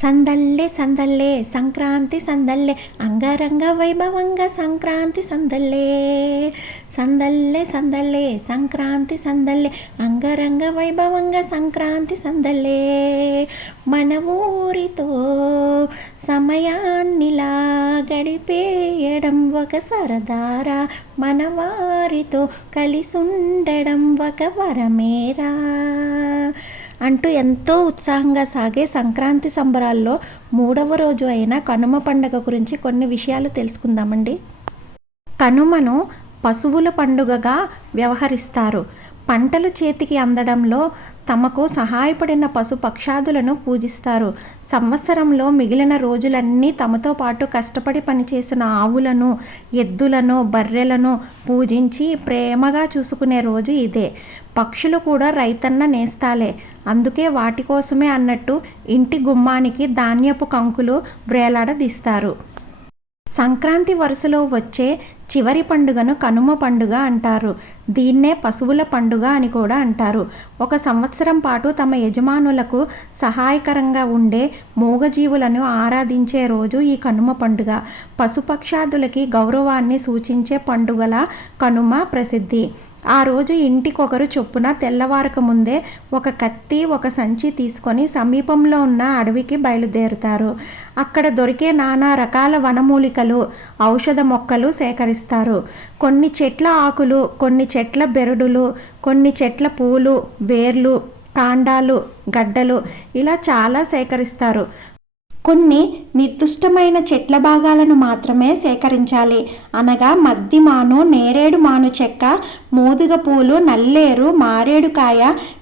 సందల్లే సందల్లే సంక్రాంతి సందల్లే అంగరంగ వైభవంగా సంక్రాంతి సందల్లే సందల్లే సందల్లే సంక్రాంతి సందల్లే అంగరంగ వైభవంగా సంక్రాంతి సందల్లే మన ఊరితో సమయాన్నిలా గడిపేయడం ఒక సరదారా మన వారితో కలిసుండడం ఒక వరమేరా అంటూ ఎంతో ఉత్సాహంగా సాగే సంక్రాంతి సంబరాల్లో 3వ రోజు అయిన కనుమ పండుగ గురించి కొన్ని విషయాలు తెలుసుకుందామండి. కనుమను పశువుల పండుగగా వ్యవహరిస్తారు. పంటలు చేతికి అందడంలో తమకు సహాయపడిన పశుపక్షాదులను పూజిస్తారు. సంవత్సరంలో మిగిలిన రోజులన్నీ తమతో పాటు కష్టపడి పనిచేసిన ఆవులను, ఎద్దులను, బర్రెలను పూజించి ప్రేమగా చూసుకునే రోజు ఇదే. పక్షులు కూడా రైతన్న నేస్తాలే. అందుకే వాటి కోసమే అన్నట్టు ఇంటి గుమ్మానికి ధాన్యపు కంకులు వ్రేలాడదీస్తారు. సంక్రాంతి వరుసలో వచ్చే చివరి పండుగను కనుమ పండుగ అంటారు. దీన్నే పశువుల పండుగ అని కూడా అంటారు. ఒక సంవత్సరం పాటు తమ యజమానులకు సహాయకరంగా ఉండే మూగజీవులను ఆరాధించే రోజు ఈ కనుమ పండుగ. పశుపక్షాదులకి గౌరవాన్ని సూచించే పండుగల కనుమ ప్రసిద్ధి. ఆ రోజు ఇంటికొకరు చొప్పున తెల్లవారక ముందే ఒక కత్తి, ఒక సంచి తీసుకొని సమీపంలో ఉన్న అడవికి బయలుదేరుతారు. అక్కడ దొరికే నానా రకాల వనమూలికలు, ఔషధ మొక్కలు సేకరిస్తారు. కొన్ని చెట్ల ఆకులు, కొన్ని చెట్ల బెరడులు, కొన్ని చెట్ల పూలు, వేర్లు, కాండాలు, గడ్డలు ఇలా చాలా సేకరిస్తారు. కొన్ని నిర్దిష్టమైన చెట్ల భాగాలను మాత్రమే సేకరించాలి. అనగా మద్ది మాను, నేరేడు మాను చెక్క, మోదుగ పూలు, నల్లేరు, మారేడుకాయ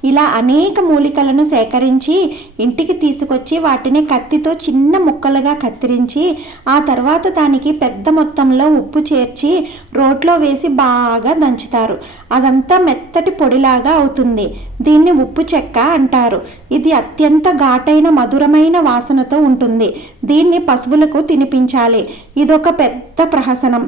ఇలా అనేక మూలికలను సేకరించి ఇంటికి తీసుకొచ్చి వాటిని కత్తితో చిన్న ముక్కలుగా కత్తిరించి ఆ తర్వాత దానికి పెద్ద మొత్తంలో ఉప్పు చేర్చి రోట్లో వేసి బాగా దంచుతారు. అదంతా మెత్తటి పొడిలాగా అవుతుంది. దీన్ని ఉప్పు చెక్క అంటారు. ఇది అత్యంత ఘాటైన మధురమైన వాసనతో ఉంటుంది. దీన్ని పశువులకు తినిపించాలి. ఇదొక పెద్ద ప్రహసనం.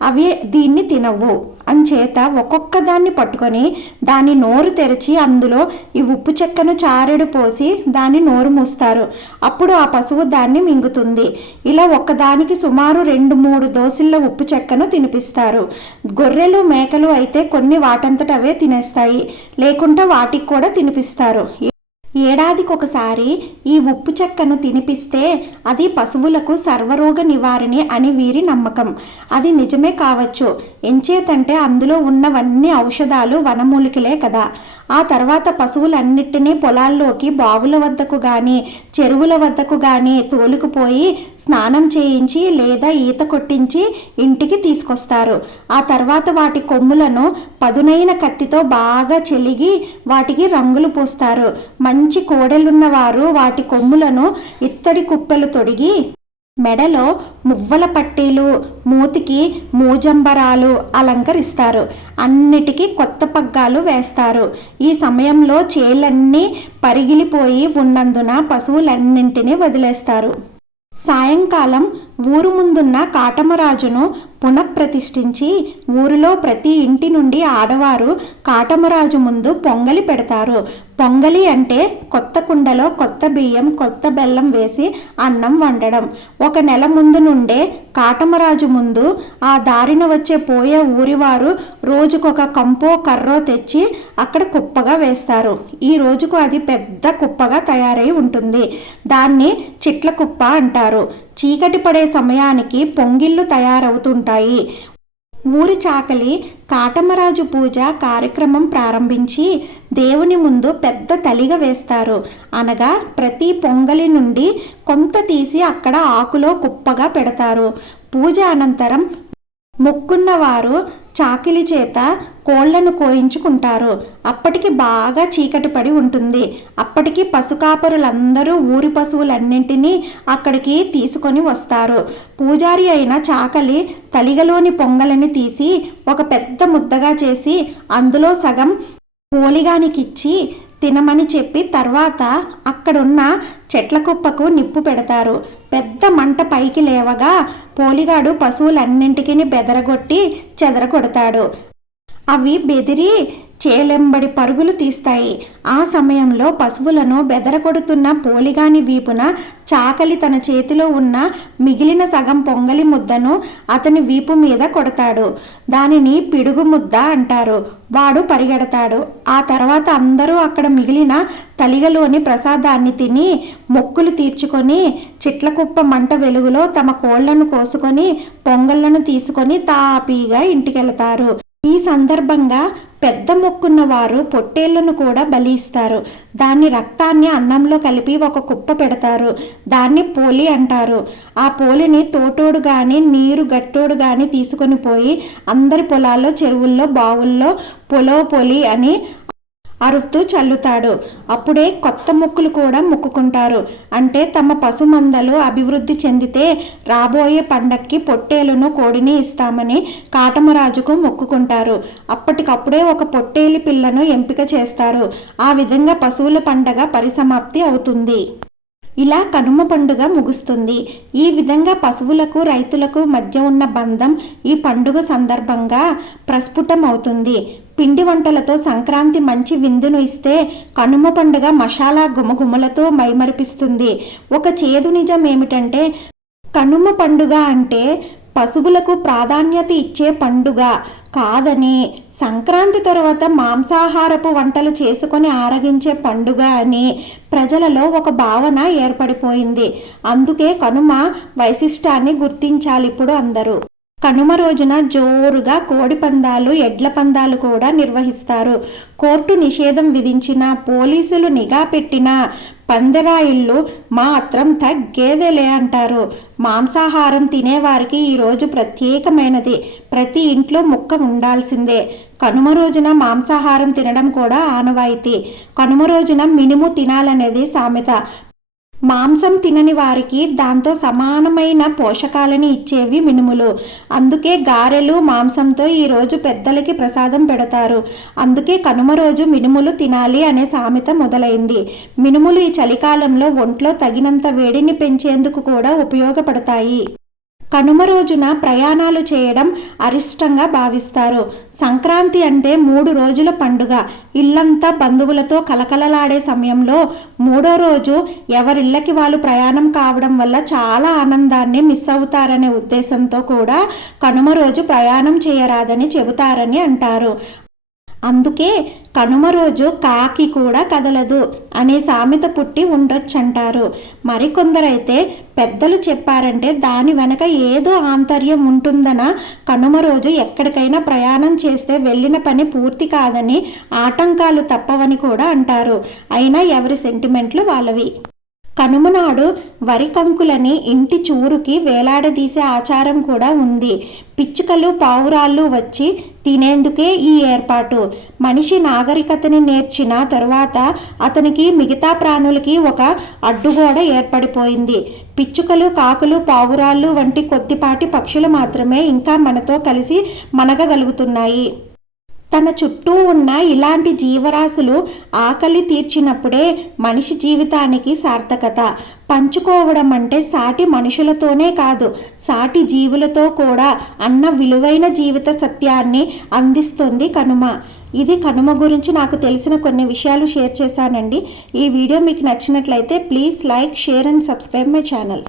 అవి దీన్ని తినవు. అంచేత ఒక్కొక్క దాన్ని పట్టుకొని దాని నోరు తెరిచి అందులో ఈ ఉప్పు చెక్కను చారెడు పోసి దాని నోరు మూస్తారు. అప్పుడు ఆ పశువు దాన్ని మింగుతుంది. ఇలా ఒక్కదానికి సుమారు 2-3 దోసిళ్ళ ఉప్పు చెక్కను తినిపిస్తారు. గొర్రెలు, మేకలు అయితే కొన్ని వాటంతట అవే తినేస్తాయి. లేకుంటే వాటికి కూడా తినిపిస్తారు. ఏడాదికొకసారి ఈ ఉప్పు చెక్కను తినిపిస్తే అది పశువులకు సర్వరోగ నివారణి అని వీరి నమ్మకం. అది నిజమే కావచ్చు. ఎంచేతంటే అందులో ఉన్నవన్నీ ఔషధాలు, వనమూలికలే కదా. ఆ తర్వాత పశువులన్నిటినీ పొలాల్లోకి, బావుల వద్దకు కానీ చెరువుల వద్దకు కానీ తోలుకుపోయి స్నానం చేయించి లేదా ఈత కొట్టించి ఇంటికి తీసుకొస్తారు. ఆ తర్వాత వాటి కొమ్ములను పదునైన కత్తితో బాగా చెలిగి వాటికి రంగులు పూస్తారు. మంచి కోడెలున్నవారు వాటి కొమ్ములను ఇత్తడి కుప్పెలు తొడిగి మెడలో మువ్వల పట్టీలు, మూతికి మూజంబరాలు అలంకరిస్తారు. అన్నిటికీ కొత్త పగ్గాలు వేస్తారు. ఈ సమయంలో చేలన్నీ పరిగిలిపోయి ఉన్నందున పశువులన్నింటినీ వదిలేస్తారు. సాయంకాలం ఊరు ముందున్న కాటమరాజును పునఃప్రతిష్ఠించి ఊరిలో ప్రతి ఇంటి నుండి ఆడవారు కాటమరాజు ముందు పొంగలి పెడతారు. పొంగలి అంటే కొత్త కుండలో కొత్త బియ్యం, కొత్త బెల్లం వేసి అన్నం వండడం. 1 నెల ముందు నుండే కాటమరాజు ముందు ఆ దారిన వచ్చే పోయే ఊరివారు రోజుకొక కంపో, కర్రో తెచ్చి అక్కడ కుప్పగా వేస్తారు. ఈ రోజుకు అది పెద్ద కుప్పగా తయారై ఉంటుంది. దాన్ని చిట్ల కుప్ప అంటారు. చీకటి పడే సమయానికి పొంగిళ్ళు తయారవుతుంటాయి. ఊరి చాకలి కాటమరాజు పూజ కార్యక్రమం ప్రారంభించి దేవుని ముందు పెద్ద తలిగ వేస్తారు. అనగా ప్రతి పొంగలి నుండి కొంత తీసి అక్కడ ఆకులో కుప్పగా పెడతారు. పూజ అనంతరం మొక్కున్నవారు చాకిలి చేత కోళ్లను కోయించుకుంటారు. అప్పటికి బాగా చీకటి పడి ఉంటుంది. అప్పటికి పశుకాపరులందరూ ఊరి పశువులన్నింటినీ అక్కడికి తీసుకొని వస్తారు. పూజారి అయిన చాకలి తలిగలోని పొంగలిని తీసి ఒక పెద్ద ముద్దగా చేసి అందులో సగం పోలిగానికిచ్చి తినమని చెప్పి తర్వాత అక్కడున్న చెట్ల కుప్పకు నిప్పు పెడతారు. పెద్ద మంట పైకి లేవగా పోలిగాడు పశువులన్నింటికి బెదరగొట్టి చెదరగొడతాడు. అవి బెదిరి చేలెంబడి పరుగులు తీస్తాయి. ఆ సమయంలో పశువులను బెదరగొడుతున్న పోలిగాని వీపున చాకలి తన చేతిలో ఉన్న మిగిలిన సగం పొంగలి ముద్దను అతని వీపు మీద కొడతాడు. దానిని పిడుగు ముద్ద అంటారు. వాడు పరిగెడతాడు. ఆ తర్వాత అందరూ అక్కడ మిగిలిన తలిగలోని ప్రసాదాన్ని తిని మొక్కులు తీర్చుకొని చిట్లకుప్ప మంట వెలుగులో తమ కోళ్లను కోసుకొని పొంగళ్లను తీసుకొని తాపీగా ఇంటికెళతారు. ఈ సందర్భంగా పెద్ద మొక్కున్న వారు పొట్టేళ్లను కూడా బలి ఇస్తారు. దాని రక్తాన్ని అన్నంలో కలిపి ఒక కుప్ప పెడతారు. దాన్ని పోలి అంటారు. ఆ పోలిని తోటోడు కానీ నీరు గట్టోడు కానీ తీసుకొని పోయి అందరి పొలాల్లో, చెరువుల్లో, బావుల్లో పొలి అని అరుపుతూ చల్లుతాడు. అప్పుడే కొత్త మొక్కులు కూడా మొక్కుకుంటారు. అంటే తమ పశుమందలు అభివృద్ధి చెందితే రాబోయే పండక్కి పొట్టేలును కోడిని ఇస్తామని కాటమరాజుకు మొక్కుకుంటారు. అప్పటికప్పుడే ఒక పొట్టేలి పిల్లను ఎంపిక చేస్తారు. ఆ విధంగా పశువుల పండగ పరిసమాప్తి అవుతుంది. ఇలా కనుమ పండుగ ముగుస్తుంది. ఈ విధంగా పశువులకు రైతులకు మధ్య ఉన్న బంధం ఈ పండుగ సందర్భంగా ప్రస్ఫుటం అవుతుంది. పిండి వంటలతో సంక్రాంతి మంచి విందును ఇస్తే కనుమ పండుగ మసాలా గుమగుమలతో మైమరిపిస్తుంది. ఒక చేదు నిజం ఏమిటంటే కనుమ పండుగ అంటే పశువులకు ప్రాధాన్యత ఇచ్చే పండుగ కాదని, సంక్రాంతి తర్వాత మాంసాహారపు వంటలు చేసుకొని ఆరగించే పండుగ అని ప్రజలలో ఒక భావన ఏర్పడిపోయింది. అందుకే కనుమ వైశిష్టాన్ని గుర్తించాలి ఇప్పుడు అందరూ. కనుమ రోజున జోరుగా కోడి పందాలు, ఎడ్ల పందాలు కూడా నిర్వహిస్తారు. కోర్టు నిషేధం విధించినా, పోలీసులు నిఘా పెట్టినా పందిరాయిళ్ళు మాత్రం తగ్గేదేలే అంటారు. మాంసాహారం తినేవారికి ఈరోజు ప్రత్యేకమైనది. ప్రతి ఇంట్లో ముక్క ఉండాల్సిందే. కనుమ రోజున మాంసాహారం తినడం కూడా ఆనవాయితీ. కనుమ రోజున మినుము తినాలనేది సామెత. మాంసం తినని వారికి దాంతో సమానమైన పోషకాలని ఇచ్చేవి మినుములు. అందుకే గారెలు మాంసంతో ఈరోజు పెద్దలకి ప్రసాదం పెడతారు. అందుకే కనుమ రోజు మినుములు తినాలి అనే సామెత మొదలైంది. మినుములు ఈ చలికాలంలో ఒంట్లో తగినంత వేడిని పెంచేందుకు కూడా ఉపయోగపడతాయి. కనుమ రోజున ప్రయాణాలు చేయడం అరిష్టంగా భావిస్తారు. సంక్రాంతి అంటే 3 రోజుల పండుగ. ఇల్లంతా బంధువులతో కలకలలాడే సమయంలో 3వ రోజు ఎవరిళ్ళకి వాళ్ళు ప్రయాణం కావడం వల్ల చాలా ఆనందాన్ని మిస్ అవుతారనే ఉద్దేశంతో కూడా కనుమ రోజు ప్రయాణం చేయరాదని చెబుతారని అంటారు. అందుకే కనుమ రోజు కాకి కూడా కదలదు అనే సామెత పుట్టి ఉండొచ్చంటారు. మరికొందరైతే పెద్దలు చెప్పారంటే దాని వెనక ఏదో ఆంతర్యం ఉంటుందన కనుమ రోజు ఎక్కడికైనా ప్రయాణం చేస్తే వెళ్ళిన పని పూర్తి కాదని, ఆటంకాలు తప్పవని కూడా అంటారు. అయినా ఎవరి సెంటిమెంట్లు వాళ్ళవి. కనుమ నాడు వరి కంకులని ఇంటి చూరుకి వేలాడదీసే ఆచారం కూడా ఉంది. పిచ్చుకలు, పావురాళ్ళు వచ్చి తినేందుకే ఈ ఏర్పాటు. మనిషి నాగరికతని నేర్చిన తరువాత అతనికి మిగతా ప్రాణులకి ఒక అడ్డుగోడ ఏర్పడిపోయింది. పిచ్చుకలు, కాకులు, పావురాళ్ళు వంటి కొద్దిపాటి పక్షులు మాత్రమే ఇంకా మనతో కలిసి మనగగలుగుతున్నాయి. తన చుట్టూ ఉన్న ఇలాంటి జీవరాశులు ఆకలి తీర్చినప్పుడే మనిషి జీవితానికి సార్థకత. పంచుకోవడం అంటే సాటి మనుషులతోనే కాదు, సాటి జీవులతో కూడా అన్న విలువైన జీవిత సత్యాన్ని అందిస్తుంది కనుమ. ఇది కనుమ గురించి నాకు తెలిసిన కొన్ని విషయాలు షేర్ చేశానండి. ఈ వీడియో మీకు నచ్చినట్లయితే please like, share and subscribe my channel.